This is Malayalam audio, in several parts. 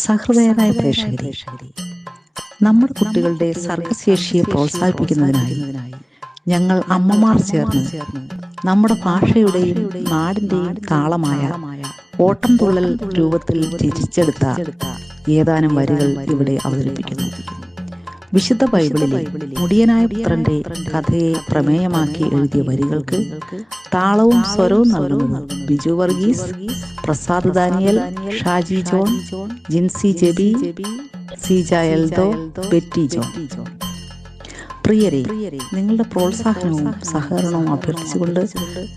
സഹൃദയരായ പ്രേക്ഷകരെ, നമ്മുടെ കുട്ടികളുടെ സർഗശേഷിയെ പ്രോത്സാഹിപ്പിക്കുന്നതിനായി ഞങ്ങൾ അമ്മമാർ ചേർന്ന് നമ്മുടെ ഭാഷയുടെയും നാടിൻ്റെയും താളമായ ഓട്ടം തുള്ളൽ രൂപത്തിൽ രചിച്ചെടുത്ത ഏതാനും വരികൾ ഇവിടെ അവതരിപ്പിക്കുന്നു. വിശുദ്ധ ബൈബിളിലെ മുടിയനായ പുത്രന്റെ കഥയെ പ്രമേയമാക്കി എഴുതിയ വരികൾക്ക് താളവും സ്വരവും നൽകുന്നത് Biju Varghese, Prasad Daniel, Shaji John, Jincy Jeby, Seeja Eldho, Betty John. പ്രിയരെ, നിങ്ങളുടെ പ്രോത്സാഹനവും സഹകരണവും അഭ്യർത്ഥിച്ചുകൊണ്ട്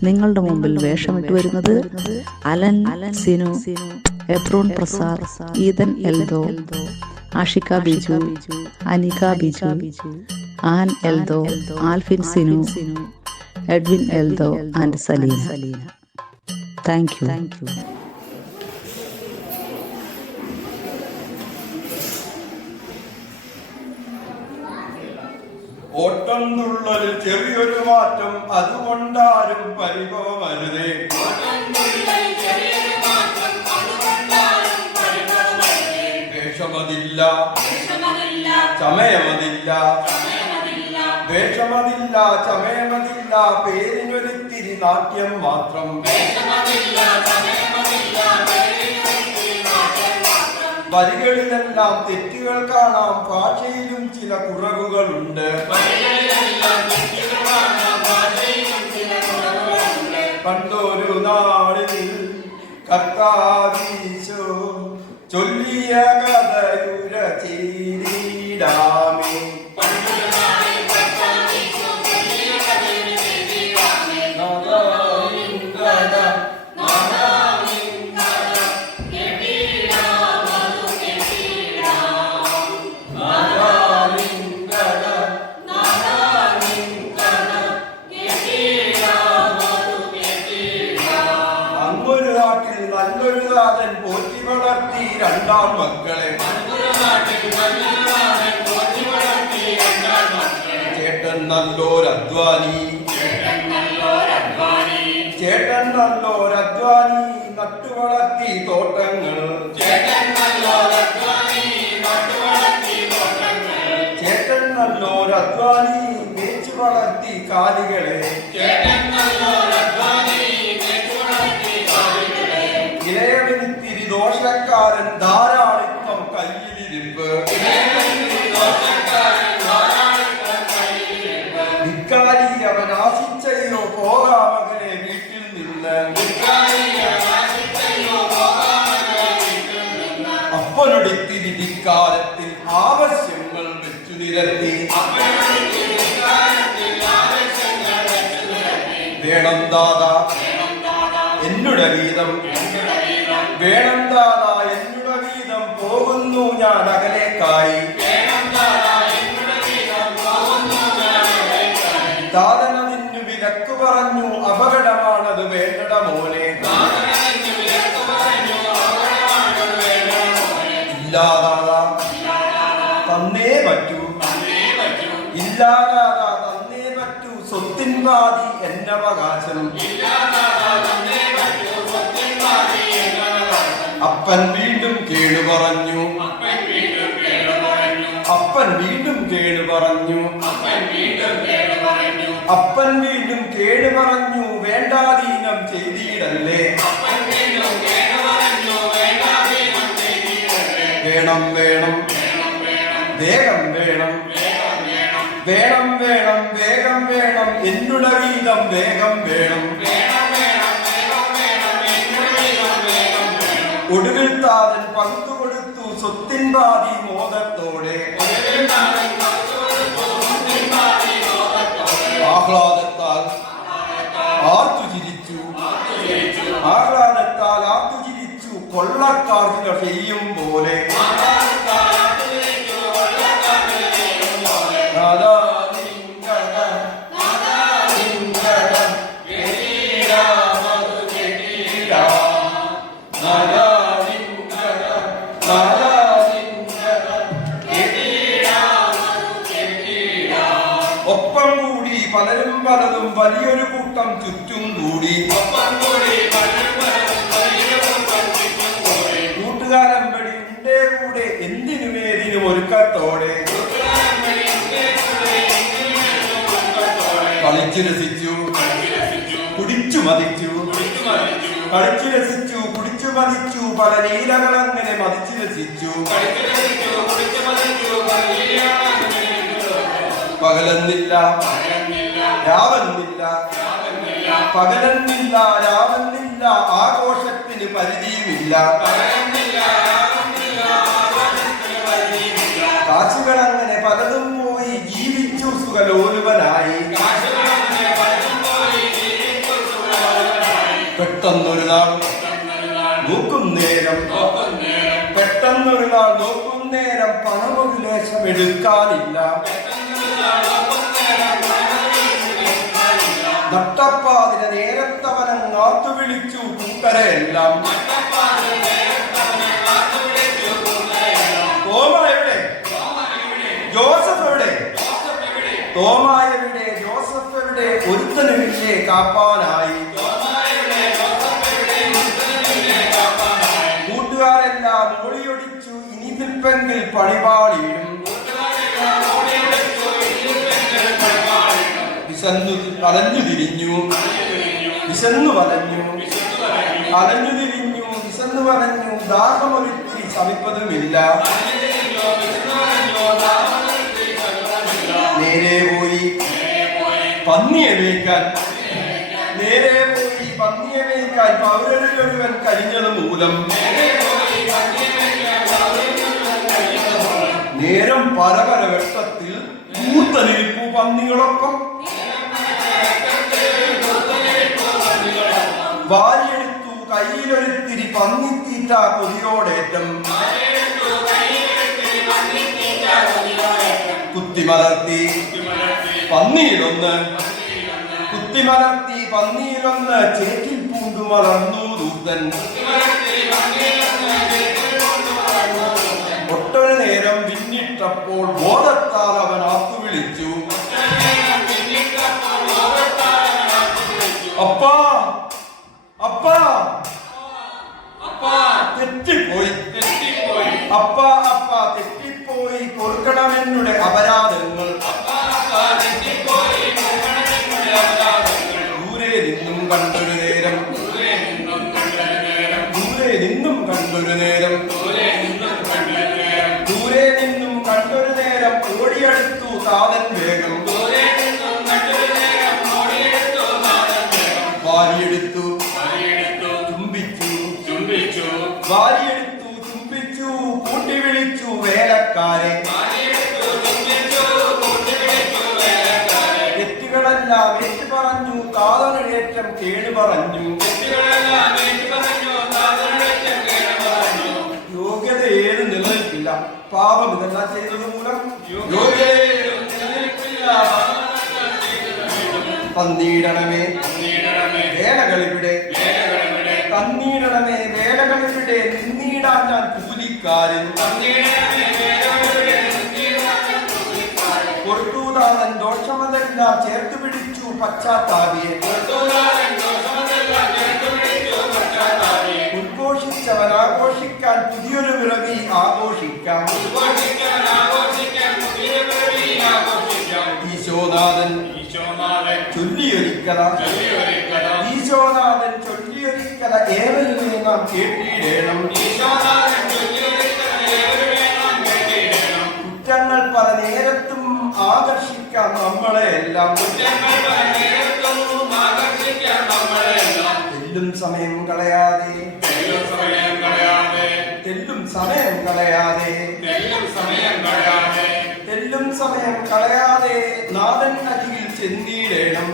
നിങ്ങളുടെ മുമ്പിൽ വേഷമിട്ട് വരുന്നത് Alan, Sinu, Ebron Prasad, Ethan Eldho, Ashika Biju, Anika Biju, Ann Eldho, Alphin Sinu, Edwin Eldho and Saleena. Thank you. ഓട്ടം തുള്ളലിൽ ചെറിയൊരു മാറ്റം, അതുകൊണ്ടാരും പരിഭവമരുതേ. വേഷമതില്ല, ചമയമതില്ല, വേഷമതില്ല, ചമയമതില്ല, പേരിനൊരിത്തിരി നാട്യം മാത്രം. വരികളിലെല്ലാം തെറ്റുകൾ കാണാം, ഭാഷയിലും ചില കുറവുകളുണ്ട്. പണ്ടൊരു നാളിൽ കർത്താവീശോ ചൊല്ലിയ കഥയുര ചെയ്തിടാമേ. നല്ലൊരു നാഥൻ പോറ്റി വളർത്തി രണ്ടാം മക്കളെ. ചേട്ടൻ നല്ലോരധ്വാനി, ചേട്ടൻ നല്ലോരധ്വാനി, നട്ടുവളർത്തി തോട്ടങ്ങൾ. ചേട്ടൻ നല്ലോരധ്വാനി, മേച്ചു വളർത്തി കാലികളെ. ഇളയവനിത്തിരി ദോഷക്കാരൻ, ധാരാളിത്തം കയ്യിലിരിപ്പ്. ധിക്കാരി അവൻ ആശിച്ചയോ പോകാമകനെ വീട്ടിൽ നിന്ന്. അപ്പനൊടിത്തിരി ധിക്കാരത്തിൽ ആവശ്യങ്ങൾ വെച്ചു നിരത്തി. വേണം ദാദാ എന്നുടെ വീതം, വേണം ദാദാ എന്നുടെ വീതം, പോകുന്നു ഞാൻ അകലേക്കായി. ദാദനതിന്നു വിലക്കു പറഞ്ഞു, അപകടമാണത് വേണ്ടട മോനെ. ഇല്ലാ ദാദാ തന്നേ പറ്റൂ, ഇല്ലാ ദാദാ തന്നേ പറ്റൂ, സ്വത്തിൻ പാതി എന്നവകാശം. അപ്പൻ വീണ്ടും കേടു പറഞ്ഞു, അപ്പൻ വീണ്ടും കേടു പറഞ്ഞു, അപ്പൻ വീണ്ടും കേടു പറഞ്ഞു, വേണ്ടാധീനം ചെയ്തിടല്ലേ. വേണം വേണം വേഗം വേണം, വേണം വേണം വേഗം വേണം, എന്നുടെ വീതം വേഗം വേണം. ഒടുവിൽ താതൻ പങ്കുകൊടുത്തു സ്വത്തിൻ പാതി മോദത്തോടെ. ആഹ്ലാദത്താൽ ആർത്തു ചിരിച്ചു, ആഹ്ലാദത്താൽ ആർത്തു ചിരിച്ചു, കൊള്ളക്കാർ ചില ചെയ്യും പോലെ. ഒപ്പം കൂടി പലരും പലതും വലിയൊരു കൂട്ടം ചുറ്റും കൂടി. കൂട്ടുകാരൻ പടി ഉണ്ടേ കൊണ്ട് എന്തിനുമേതിനും ഒരുക്കത്തോടെ കളിച്ചു രസിച്ചു കുടിച്ചു മതിച്ചു കളിച്ചു രസിച്ചു കുടിച്ചു മതിച്ചു പല ലീലകളങ്ങനെ മതിച്ചു രസിച്ചു പകലെന്നില്ല രാവെന്നില്ല പകലെന്നില്ല രാവെന്നില്ല ആഘോഷത്തിന് പരിധിയുമില്ല കാശുകളങ്ങനെ പലതും പോയി ജീവിച്ചു സുഖലോലുപനായി പെട്ടെന്നൊരു നാൾ നോക്കും നേരം പെട്ടെന്നൊരു നാൾ നോക്കും നേരം പണമൊരു ലേശം എടുക്കാനില്ല നട്ടപ്പാതിന് നേരത്തവനം കാത്തു വിളിച്ചു കൂട്ടരെല്ലാം തോമ എവിടെ ജോസഫ് എവിടെ തോമ എവിടെ ജോസഫ് എവിടെ ഒരുത്തനുമില്ലേ കാപ്പാനായി കൂട്ടുകാരെല്ലാം ഓടിയൊടിച്ചു ഇനി നിൽപ്പെങ്കിൽ പണിപാളിയിടും വിശന്നു അലഞ്ഞു തിരിഞ്ഞു വിശന്നു വലഞ്ഞു അലഞ്ഞു തിരിഞ്ഞു വിശന്നു വലഞ്ഞു ദാഹമൊരുത്തി ശമിപ്പതുമില്ല നേരെ പോയി പന്നിയെ മേയ്ക്കാൻ നേരെ പോയി പന്നിയെ മേയ്ക്കാൻ പൗരനൊരുവൻ കഴിഞ്ഞത് മൂലം നേരം പരപര വെട്ടത്തിൽ മൂർത്തനിരിപ്പു പന്നികളൊപ്പം വാരിയെടുത്തു കയ്യിലൊരുത്തിരി പന്നിത്തീറ്റ കൊതിയോടേറ്റം കുത്തിമലർത്തി പന്നിയിലൊന്ന് കുത്തിമലർത്തി പന്നിയിലൊന്ന് ചേറ്റിൽ പൂണ്ടു വളർന്നു ദൂതൻ ഒട്ടൊരു നേരം പിന്നിട്ടപ്പോൾ ബോധത്താൽ അവൻ ആത്തു വിളിച്ചു അപ്പാ അപ്പാ തെറ്റിപ്പോയി അപ്പാ അപ്പാ തെറ്റിപ്പോയി കൊടുക്കണമെന്നുടെ അപരാധങ്ങൾ ദൂരെ നിന്നും കണ്ടൊരു നേരം ദൂരെ നിന്നും കണ്ടൊരു നേരം ദൂരെ നിന്നും കണ്ടൊരു നേരം ഓടിയെടുത്തു താതൻ വേഗം വാരിയെടുത്തു വാരിയെടുത്തു ചുംബിച്ചു കൂട്ടി വിളിച്ചു വേലക്കാരെ തെറ്റുകളെല്ലാം ഏറ്റു പറഞ്ഞു താതനേറ്റം കേടു പറഞ്ഞു യോഗ്യത ഏത് നിലനിൽക്കില്ല പാപം ഇതെല്ലാം ചെയ്തത് മൂലം തന്നീടണമേ വേലകളിവിടെ തന്നീടണമേ വേലകളിവിടെ നിന്നീടാൻ ഞാൻ കൂലിക്കാരൻ കൊടുത്തൂതാതൻ ദോഷമതെല്ലാം ചേർത്ത് പിടിച്ചു പശ്ചാത്താപിയെ ഉദ്ഘോഷിച്ചവൻ ആഘോഷിക്കാൻ പുതിയൊരു പിറവി ആഘോഷിക്കാം ഈശോനാഥൻ ചൊല്ലിയൊരിക്കല ഈശോനാഥൻ ചൊല്ലിയൊരിക്കല ഏവരുമേ നാം കേട്ടിടേണം കുറ്റങ്ങൾ പല നേരത്തും ആകർഷിക്കാം നമ്മളെ എല്ലാം തെല്ലും സമയം കളയാതെ തെല്ലും സമയം കളയാതെ തെല്ലും സമയം കളയാതെ നാഥൻ അരികിൽ ചെന്നിടേണം